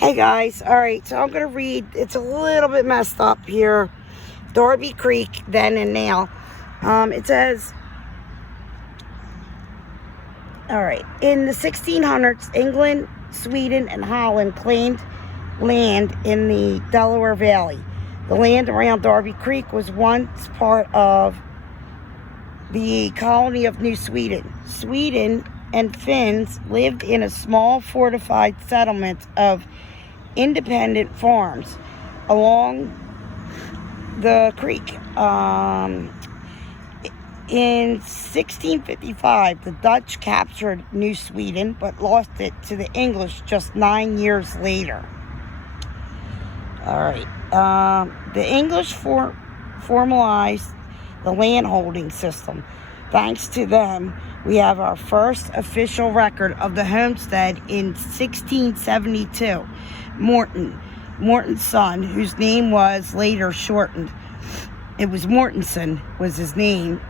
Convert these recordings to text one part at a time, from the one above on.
Hey guys, alright, so I'm going to read, it's a little bit messed up here. Darby Creek, then and now. It says, alright, in the 1600s, England, Sweden, and Holland claimed land in the Delaware Valley. The land around Darby Creek was once part of the colony of New Sweden. Sweden and Finns lived in a small fortified settlement of independent farms along the creek. In 1655, the Dutch captured New Sweden, but lost it to the English just 9 years later. All right. The English formalized the landholding system. Thanks to them, we have our first official record of the homestead in 1672. Morton's son, whose name was later shortened. It was Mortensen was his name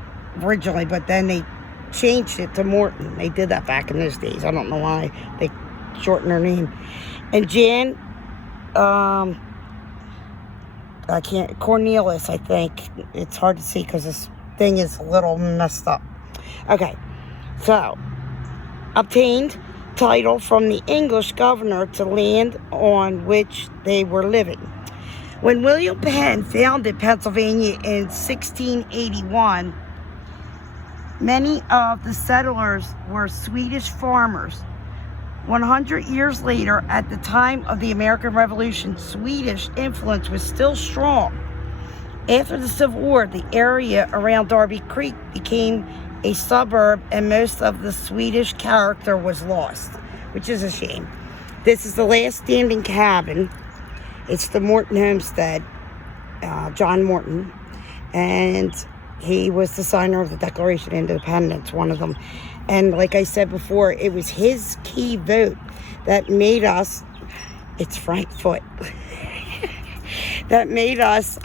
originally, but then they changed it to Morton. They did that back in those days. I don't know why they shortened her name. And Jan, Cornelius, I think. It's hard to see because this thing is a little messed up. Okay, so obtained title from the English governor to land on which they were living. When William Penn founded Pennsylvania in 1681, many of the settlers were Swedish farmers. 100 years later, at the time of the American Revolution, Swedish influence was still strong. After the Civil War, the area around Darby Creek became a suburb, and most of the Swedish character was lost, which is a shame. This is the last standing cabin. It's the Morton Hampstead, John Morton, and he was the signer of the Declaration of Independence, one of them. And like I said before, it was his key vote that made us, it's Frank Foot, that made us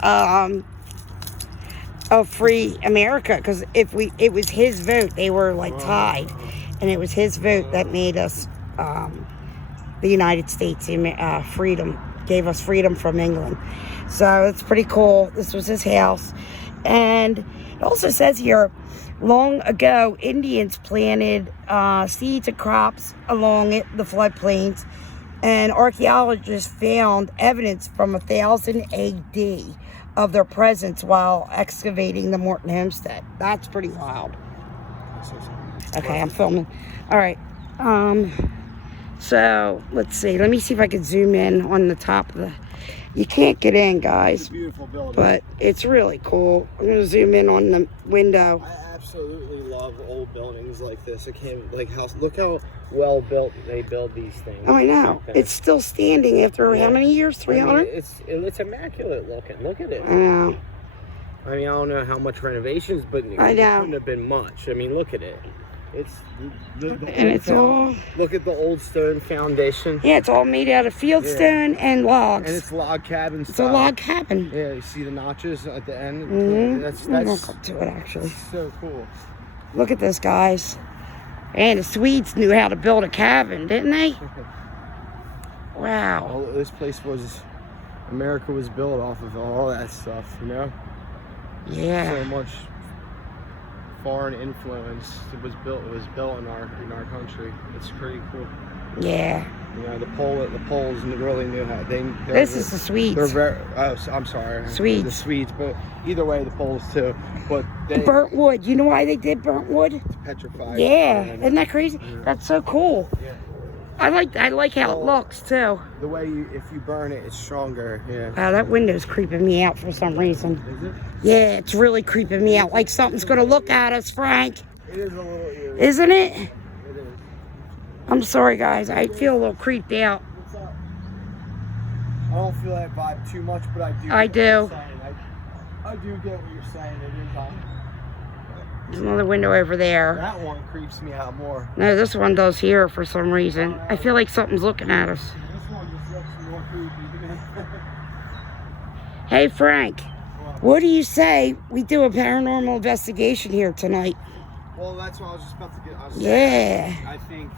a free America, because it was his vote. They were like tied, and it was his vote that made us the United States freedom, gave us freedom from England. So it's pretty cool. This was his house. And it also says here, long ago, Indians planted seeds and crops along the floodplains, and archaeologists found evidence from 1000 AD of their presence while excavating the Morton Hampstead. That's pretty wild. Okay, I'm filming. All right. So let's see. Let me see if I can zoom in on the top of the. You can't get in, guys. It's a beautiful building, but it's really cool. I'm gonna zoom in on the window. I absolutely love old buildings like this. I can't look how well built they build these things. Oh, I know. It's still standing after how many years? 300? I mean, it's immaculate looking. Look at it. I know. I mean, I don't know how much renovations, but it couldn't have been much. I mean, look at it. Look at the old stone foundation. Yeah, it's all made out of fieldstone and logs. And it's log cabin style. It's a log cabin. Yeah, you see the notches at the end. Mm-hmm. That's walk up to it, actually. So cool. Look at this, guys. And the Swedes knew how to build a cabin, didn't they? Wow. Well, this place America was built off of all that stuff, you know? Yeah. So much foreign influence was built in our country. It's pretty cool. Yeah. You know, the Poles really knew how this is the Swedes. They're very. Oh, I'm sorry. Swedes. The Swedes, but either way, the Poles too. But they burnt wood. You know why they did burnt wood? It's petrified. Yeah. Isn't that crazy? Yeah. That's so cool. Yeah. I like how it looks too. The way if you burn it, it's stronger. Yeah. Wow, that window's creeping me out for some reason. Is it? Yeah, it's really creeping me out. Like something's gonna look at us, Frank. It is a little eerie. Isn't it? It is. I'm sorry, guys. I feel a little creeped out. What's up? I don't feel that vibe too much, but I do. I do. I do get what you're saying. It is on. There's another window over there. That one creeps me out more. No, this one does here for some reason. I feel like something's looking at us. This one just looks more creepy. Hey, Frank. What do you say we do a paranormal investigation here tonight? Well, that's what I was just about to get. Yeah. I think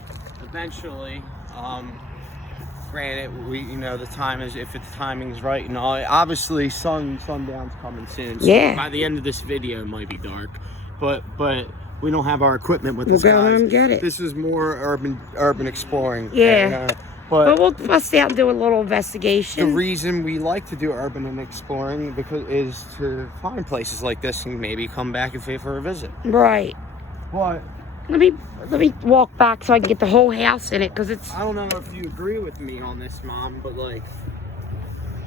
eventually, granted, the time is, if the timing's right and all. Obviously, sundown's coming soon. So Yeah. by the end of this video, it might be dark, but we don't have our equipment with us. We'll go home guys. and get it. This is more urban exploring. Yeah. And, but we'll bust out and do a little investigation. The reason we like to do urban and exploring is to find places like this and maybe come back and pay for a visit. Right. But let me walk back so I can get the whole house in it, because it's. I don't know if you agree with me on this, Mom, but like,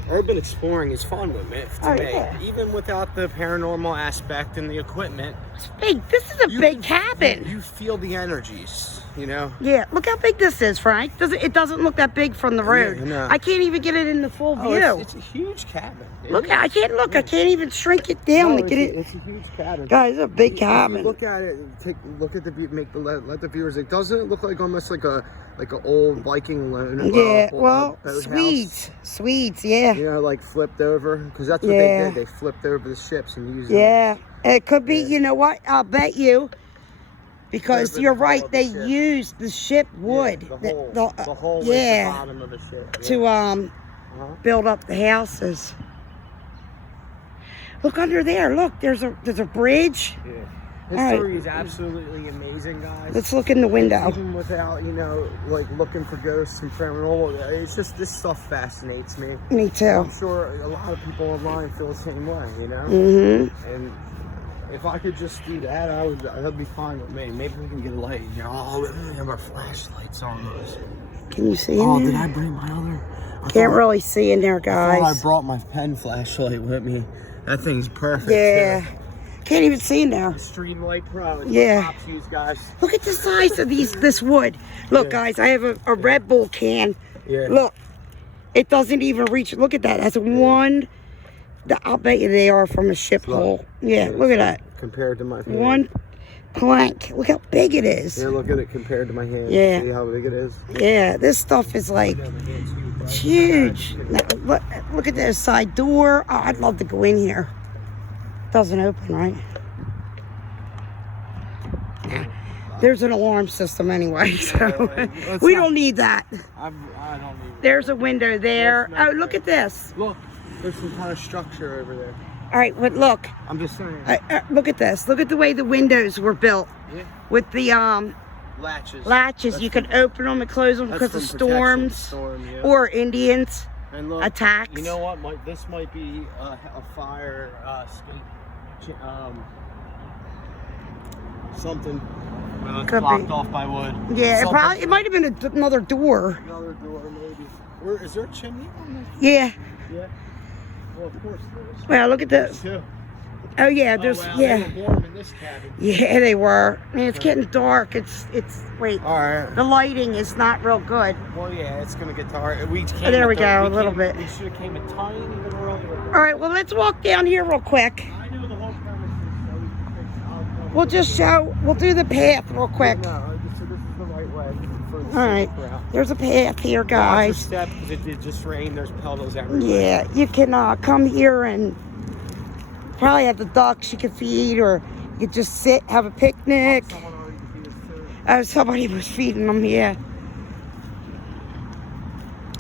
urban exploring is fun with me. To me. Yeah. Even without the paranormal aspect and the equipment. It's big. This is a big cabin. You feel the energies, Yeah, look how big this is, Frank. It doesn't look that big from the road. Yeah, no. I can't even get it in the full view. It's a huge cabin. I can't even shrink it down to get it. It's a huge cabin. Guys, it's a big If cabin. you look at it, look at the view, let the viewers. It doesn't look like almost like an old Viking loan. Yeah, boathouse. Swedes, yeah. Like flipped over, because that's what they did. They flipped over the ships and used them. Yeah, it could be. You know what? I'll bet you. Because you're right, they used the ship wood, the hole at the bottom of the ship, to build up the houses. Look under there. Look, there's a bridge. Yeah. History is absolutely amazing, guys. Let's look in the window. Even without, like looking for ghosts and paranormal, it's just this stuff fascinates me. Me too. I'm sure a lot of people online feel the same way, Mm-hmm. And if I could just do that, that'd be fine with me. Maybe we can get a light in here. Oh, we have our flashlights on those. Can you see in there? Did I bring my other? Can't really see in there, I guys. brought my pen flashlight with me. That thing's perfect. Yeah. Too. Can't even see in there. Streamlight Pro. Yeah. Cops use, guys. Look at the size of this wood. Look, guys, I have a Red Bull can. Yeah. Look, it doesn't even reach. Look at that. That's one. I'll bet you they are from a ship hull. Yeah, look at that. Compared to my hand. One plank. Look how big it is. Yeah, look at it compared to my hand. Yeah. See how big it is? Yeah, this stuff is like it's huge. Now, look at this side door. Oh, I'd love to go in here. Doesn't open, right? There's an alarm system anyway, so we don't need that. I don't need it. There's a window there. Oh, look at this. Look, there's some kind of structure over there. All right, but look. I'm just saying. Look at this. Look at the way the windows were built. Yeah. With the Latches. latches. You can open them and close them because of storms or Indians attacks. You know what? This might be a fire escape. Something blocked off by wood. Yeah, it might have been another door. Another door, maybe. Is there a chimney on this? Yeah. Yeah. Well, of course there is. Well, look at this. Oh yeah, there's wow, yeah. They were warm in this cabin. Yeah, they were. Man, it's getting dark. It's wait. All right. The lighting is not real good. Well, yeah, it's gonna get dark. There we go, a little bit. We should have came a tiny bit earlier. All right, well, let's walk down here real quick. I know the whole premise. We'll just we'll do the path real quick. No, so this is the right way. All right, there's a path here, guys. Step, because it did just rain. There's puddles everywhere. Yeah, you can come here and probably have the ducks you can feed, or you could just sit, have a picnic. Somebody was feeding them, yeah.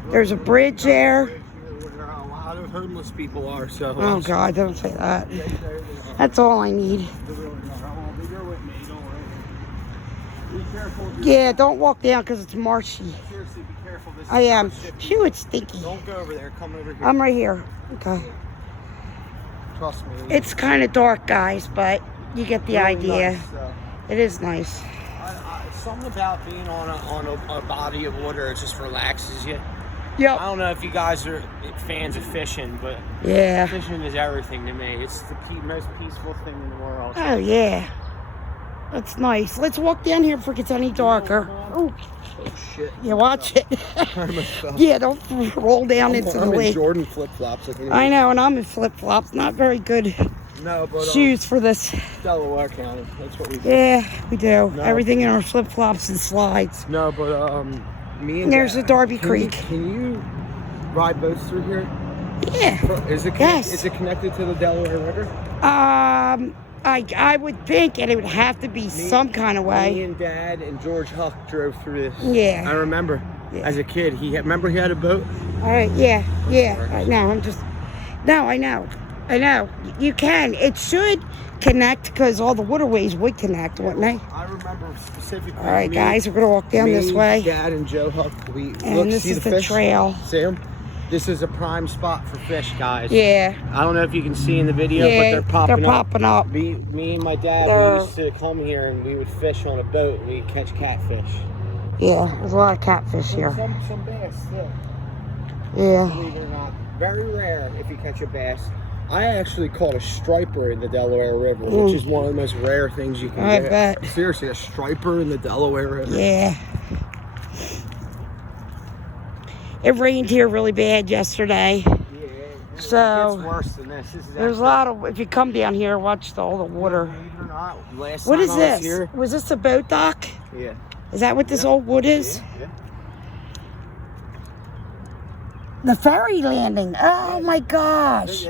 There's a bridge there. Where a lot of homeless people are, so. Oh, God, don't say that. That's all I need. Yeah, don't walk down because it's marshy. Seriously, be careful. This I am. Phew, it's stinky. Don't go over there. Come over here. I'm right here. Okay. Trust me. It's kind of dark, guys, but you get the idea. Nice, it is nice. Something about being on a body of water, it just relaxes you. Yep. I don't know if you guys are fans of fishing, but yeah, fishing is everything to me. It's the most peaceful thing in the world. Oh, yeah. That's nice. Let's walk down here before it gets any darker. Oh, shit. Yeah, watch it. Yeah, don't roll down into the I'm lake. in Jordan flip-flops. I know, and I'm in flip-flops. Not very good shoes for this. Delaware County. That's what we do. Yeah, we do. No. Everything in our flip-flops and slides. No, but me and there's the Darby Creek. Can you ride boats through here? Yeah. Is it connected to the Delaware River? I would think, and it would have to be some kind of way. Me and Dad and George Huck drove through this. Yeah. I remember. As a kid, remember he had a boat? All right, yeah. I know. You can. It should connect because all the waterways would connect, wouldn't they? I remember specifically. All right, guys, we're going to walk down this way. Dad and Joe Huck. This is the trail. See them? This is a prime spot for fish, guys. Yeah. I don't know if you can see in the video, but they're popping up. Me and my dad, we used to come here and we would fish on a boat and we'd catch catfish. Yeah, there's a lot of catfish here. Some bass, still. Yeah. Believe it or not. Very rare if you catch a bass. I actually caught a striper in the Delaware River, which is one of the most rare things you can get. I bet. Seriously, a striper in the Delaware River. Yeah. It rained here really bad yesterday. Yeah. So it gets worse than this. There's a lot of, if you come down here, watch all the water. Believe it or not, what is this? Was this a boat dock? Yeah. Is that what this old wood is? Yeah. The ferry landing. Oh my gosh.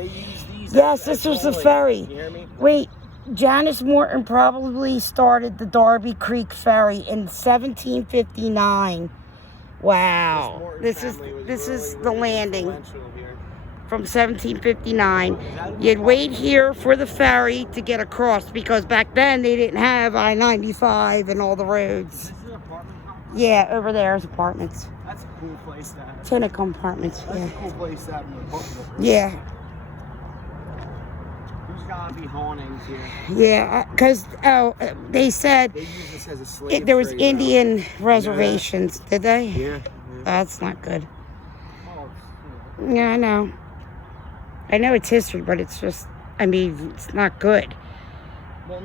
Yes, this was the ferry. You hear me? Wait, John Morton probably started the Darby Creek Ferry in 1759. Wow. This is the landing from 1759. You'd wait here for the ferry to get across because back then they didn't have I-95 and all the roads. Yeah, over there is apartments. That's a cool place to have. Tenant compartments. That's a cool place to have in the book. Yeah. There's gotta be hauntings here. Yeah, because they said they use this as a slave there was trade Indian reservations. Did they? Yeah. That's not good. Yeah, I know. I know it's history, but it's just, I mean, it's not good.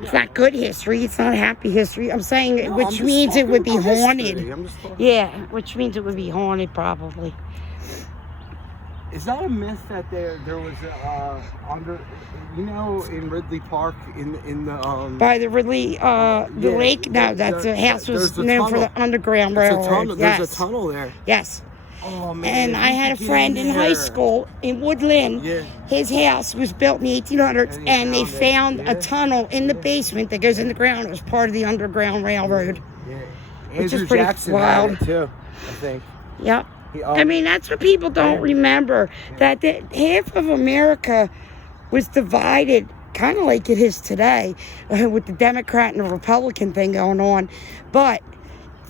It's not good history. It's not happy history. I'm saying, which means it would be haunted. Yeah, which means it would be haunted probably. Is that a myth that there was in Ridley Park in the by the Ridley the lake? No, that's a house was known for the Underground Railroad. Yes. There's a tunnel there. Yes. Oh, man, and I had a friend in high school in Woodland. Yeah. His house was built in the 1800s, and they found a tunnel in the basement that goes in the ground. It was part of the Underground Railroad. Yeah. Which is pretty wild. Had it too, I think. Yep. I mean, that's what people don't remember. That half of America was divided, kind of like it is today, with the Democrat and the Republican thing going on. But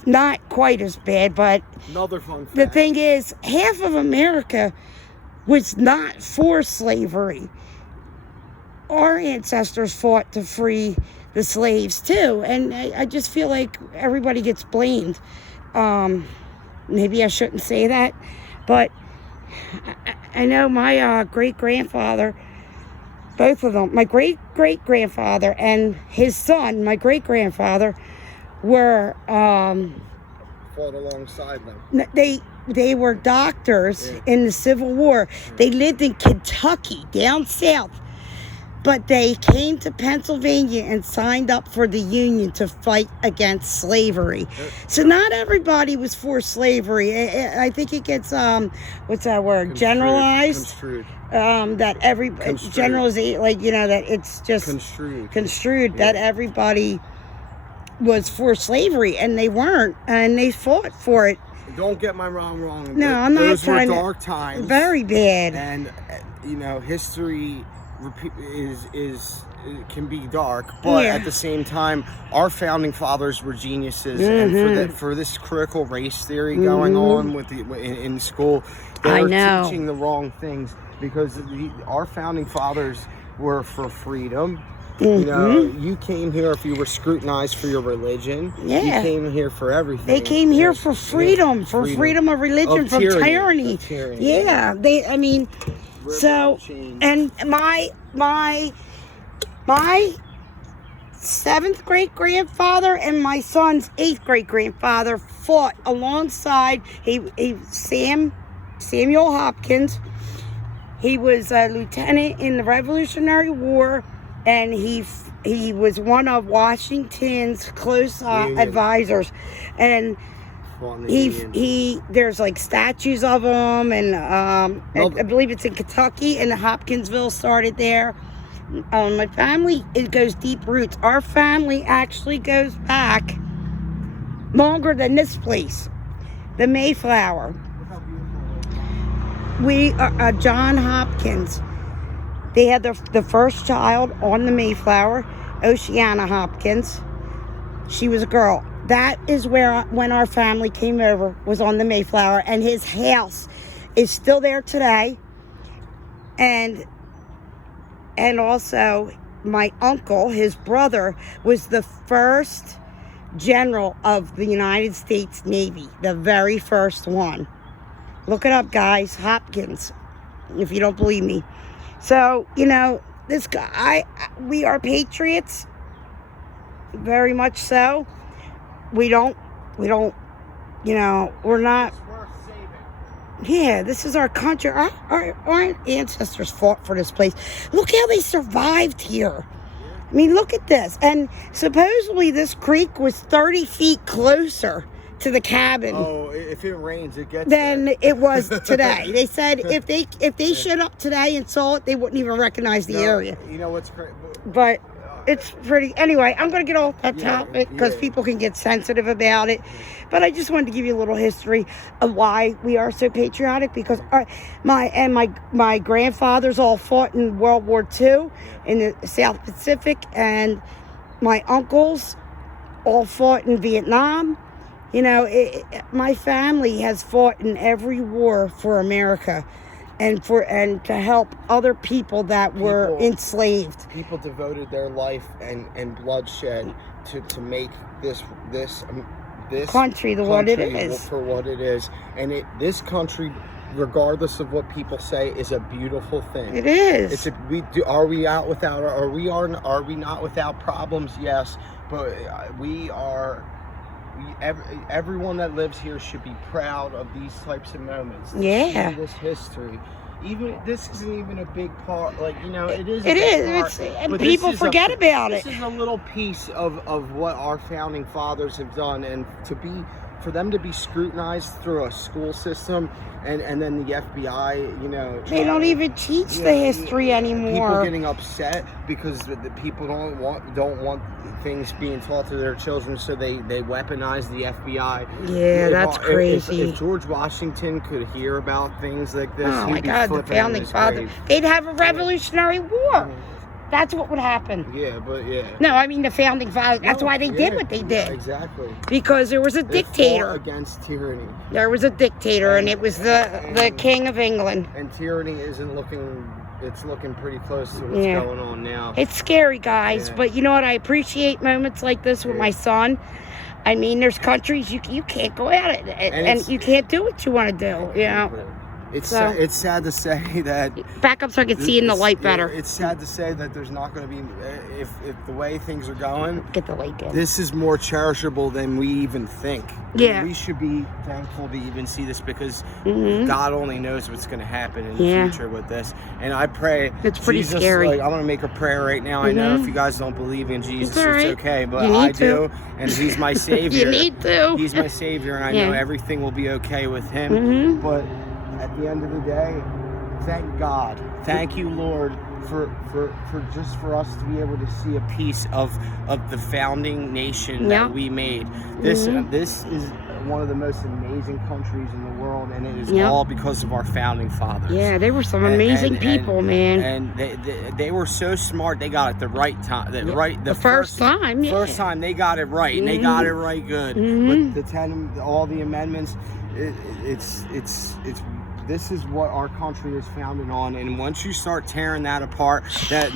not quite as bad, but another fun fact. The thing is, half of America was not for slavery. Our ancestors fought to free the slaves too, and I just feel like everybody gets blamed. Maybe I shouldn't say that, but I know my great-grandfather, both of them, my great-great-grandfather and his son, my great-grandfather, were fought alongside them. They were doctors in the Civil War. They lived in Kentucky, down south, but they came to Pennsylvania and signed up for the Union to fight against slavery. So not everybody was for slavery. I think it gets what's that word? Generalized. Construed. That every generalization, like that it's just construed that everybody was for slavery, and they weren't, and they fought for it. Don't get my wrong. No, I'm not Those trying. Were dark times. Very bad. And history can be dark, but at the same time, our founding fathers were geniuses, and for this critical race theory going on in school, they were teaching the wrong things because our founding fathers were for freedom. You came here if you were scrutinized for your religion. Yeah. You came here for everything. They came here for freedom, freedom of religion, from tyranny. Yeah. And my 7th great-grandfather and my son's 8th great-grandfather fought alongside Samuel Hopkins. He was a lieutenant in the Revolutionary War, and he was one of Washington's close advisors, and there's like statues of him, and I believe it's in Kentucky, and the Hopkinsville started there. My family, it goes deep roots. Our family actually goes back longer than this place. The Mayflower. We, John Hopkins, they had the first child on the Mayflower, Oceana Hopkins. She was a girl. That is where, when our family came over, was on the Mayflower, and his house is still there today. And also, my uncle, his brother, was the first general of the United States Navy, the very first one. Look it up, guys. Hopkins, if you don't believe me. So, you know, this guy, we are patriots, very much so. We don't, you know, we're not. Yeah, this is our country. Our ancestors fought for this place. Look how they survived here. I mean, look at this. And supposedly this creek was 30 feet closer to the cabin. Oh, if it rains, it gets than there. It was today. They said if they showed up today and saw it, they wouldn't even recognize the area. You know what's crazy? But it's pretty. Anyway, I'm going to get off that topic because people can get sensitive about it. But I just wanted to give you a little history of why we are so patriotic, because my grandfathers all fought in World War II in the South Pacific, and my uncles all fought in Vietnam. You know, my family has fought in every war for America, and to help other people that were enslaved. People devoted their life and bloodshed to make this country what it is. For what it is. And this country, regardless of what people say, is a beautiful thing. It is. Are we not without problems? Yes, but we are. Everyone that lives here should be proud of these types of moments. Yeah. This history. Even this isn't even a big part. Like, you know, it is. It is. And people forget about it. This is a little piece of what our founding fathers have done, and for them to be scrutinized through a school system, and then the FBI, you know, they don't even teach the history anymore. People getting upset because the people don't want things being taught to their children, so they weaponize the FBI. Yeah, that's crazy. If George Washington could hear about things like this, oh my God, the founding fathers, they'd have a Revolutionary War. That's what would happen. Yeah, but yeah. No, I mean the founding fathers. That's why they did what they did. Exactly. Because there was a dictator. Fought against tyranny. There was a dictator, and it was the King of England. And tyranny isn't looking. It's looking pretty close to what's going on now. It's scary, guys. But you know what? I appreciate moments like this with my son. I mean, there's countries you can't go at it, and you can't do what you want to do. You know. It's sad to say that. Back up so I can see in the light better. It's sad to say that there's not going to be, if the way things are going. Get the light in. This is more cherishable than we even think. Yeah. We should be thankful to even see this, because God only knows what's going to happen in the future with this. And I pray. It's pretty Jesus, scary. I'm going to make a prayer right now. I know if you guys don't believe in Jesus, it's okay, but I do, and He's my Savior. You need to. He's my Savior, and I know everything will be okay with Him. But at the end of the day, thank God. Thank you, Lord, for us to be able to see a piece of the founding nation that we made. This is one of the most amazing countries in the world, and it is all because of our founding fathers. Yeah, they were some amazing people, man. And they were so smart. They got it the right time. The first time. Yeah. First time they got it right, and they got it right good. With all the amendments, this is what our country is founded on, and once you start tearing that apart,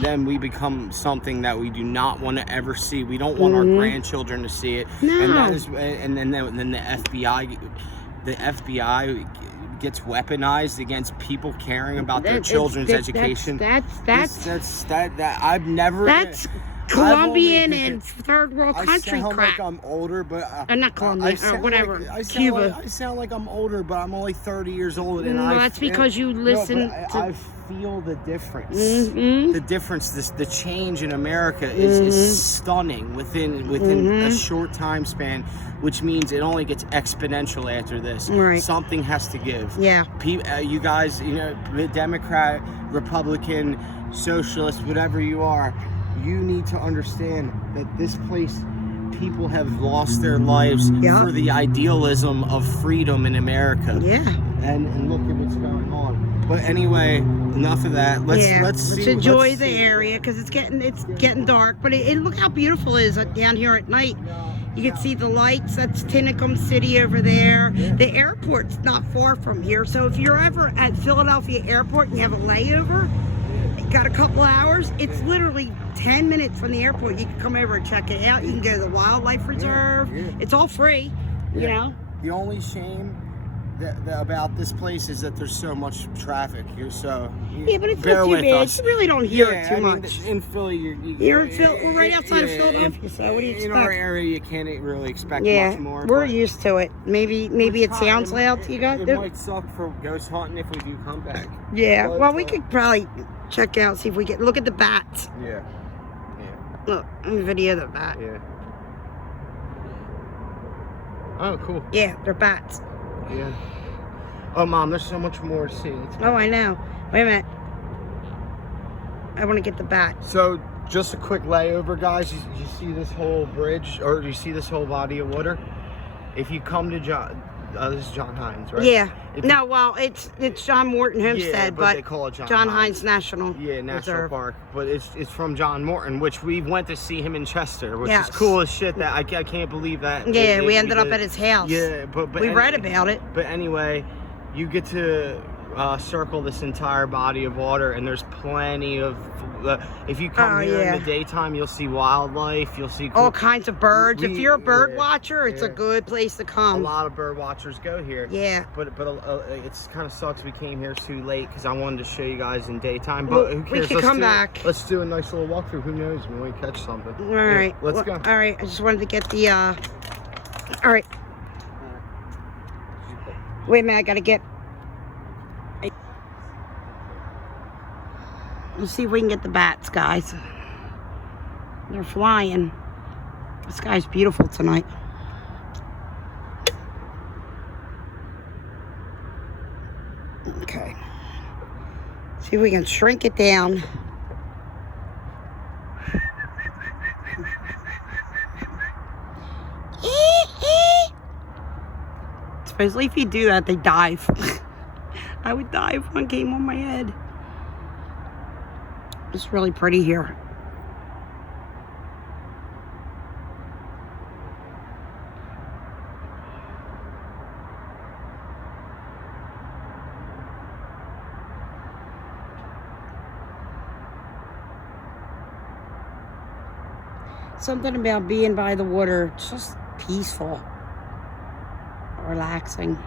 then we become something that we do not want to ever see. We don't want our grandchildren to see it. No. And then the FBI gets weaponized against people caring about their children's education. I've never. That's Colombian and third world country crap. Like I'm older, but I'm not Colombian or whatever. Cuba. I sound like I'm older, but I'm only 30 years old, and that's because you listen to. I feel the difference. The difference, the change in America is stunning within a short time span, which means it only gets exponential after this. Right. Something has to give. Yeah. You guys, Democrat, Republican, socialist, whatever you are. You need to understand that this place people have lost their lives for the idealism of freedom in America. Yeah. And look at what's going on. But anyway, enough of that. Let's enjoy the area because it's getting dark. But look how beautiful it is down here at night. You can see the lights. That's Tinicum City over there. Yeah. The airport's not far from here. So if you're ever at Philadelphia Airport and you have a layover, got a couple hours, it's literally 10 minutes from the airport. You can come over and check it out. You can go to the wildlife reserve. Yeah. It's all free, you know. The only shame about this place is that there's so much traffic here, so but it's not too bad. You really don't hear it too much. In Philly, you're in Philly. We're right outside of Philadelphia, so what do you expect? In our area, you can't really expect much more. We're used to it. Maybe it sounds loud to you guys. It might suck for ghost hunting if we do come back. Yeah, well, we could probably check out, see if we get look at the bats. Yeah. Look, let me video the bat. Yeah. Oh, cool. Yeah, they're bats. Yeah. Oh, Mom, there's so much more to see. Oh, I know. Wait a minute. I want to get the bat. So, just a quick layover, guys. You see this whole bridge, or you see this whole body of water? If you come to this is John Hines, right? Yeah. No, well, it's John Morton Homestead, but they call it John Hines National National Reserve. Park. But it's from John Morton, which we went to see him in Chester, which is cool as shit. That I can't believe that. Yeah, we ended up at his house. Yeah, but we read about it. But anyway, you get to circle this entire body of water, and there's plenty of if you come here in the daytime, you'll see wildlife, you'll see all kinds of birds. If you're a bird watcher, it's a good place to come. A lot of bird watchers go here. Yeah, but it's kind of sucks we came here too late because I wanted to show you guys in daytime, but who cares? We can come back. Let's do a nice little walkthrough. Who knows, we might catch something. All right, let's go. All right, I just wanted to get the all right. Wait a minute, I gotta get. Let's see if we can get the bats, guys. They're flying. The sky's beautiful tonight. Okay. See if we can shrink it down. Supposedly if you do that, they dive. I would die if one came on my head. It's really pretty here. Something about being by the water, it's just peaceful, relaxing.